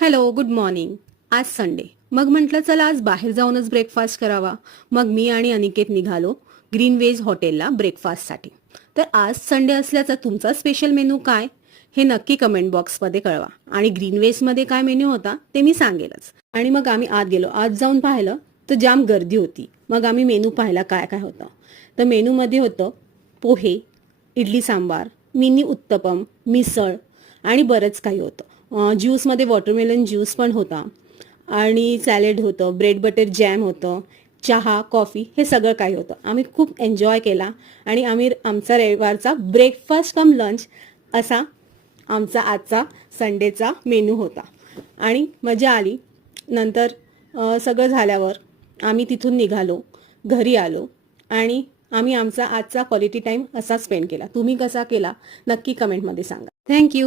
Hello, good morning. आज Sunday. मग म्हटलं चला आज बाहेर जाऊनच ब्रेकफास्ट करावा. मग मी आणि अनिकेत निघालो ग्रीन वेज हॉटेलला ब्रेकफास्टसाठी. तर आज संडे असल्याचा तुमचा स्पेशल मेनू काय हे नक्की कमेंट बॉक्समध्ये कळवा. आणि ग्रीन वेजमध्ये काय मेन्यू होता ते मी सांगेलच. आणि मग आम्ही आत गेलो. आत जाऊन पाहिलं तर जाम गर्दी होती. मग आम्ही मेनू पाहिला काय काय होतं. तर मेनूमध्ये होतं पोहे, इडली सांबार, मिनी उत्तपम, मिसळ आणि बरंच काही होतं. ज्यूसमध्ये वॉटरमेलन ज्यूस पण होता आणि सॅलेड होतं, ब्रेड बटर जॅम होतं, चहा, कॉफी हे सगळं काही होतं. आम्ही खूप एन्जॉय केला आणि आम्ही आमचा रविवारचा ब्रेकफास्ट कम लंच असा आमचा आजचा संडेचा मेनू होता आणि मजा आली. नंतर सगळं झाल्यावर आम्ही तिथून निघालो, घरी आलो आणि आम्ही आमचा आजचा क्वालिटी टाईम असा स्पेंड केला. तुम्ही कसा केला नक्की कमेंटमध्ये सांगा. थँक्यू.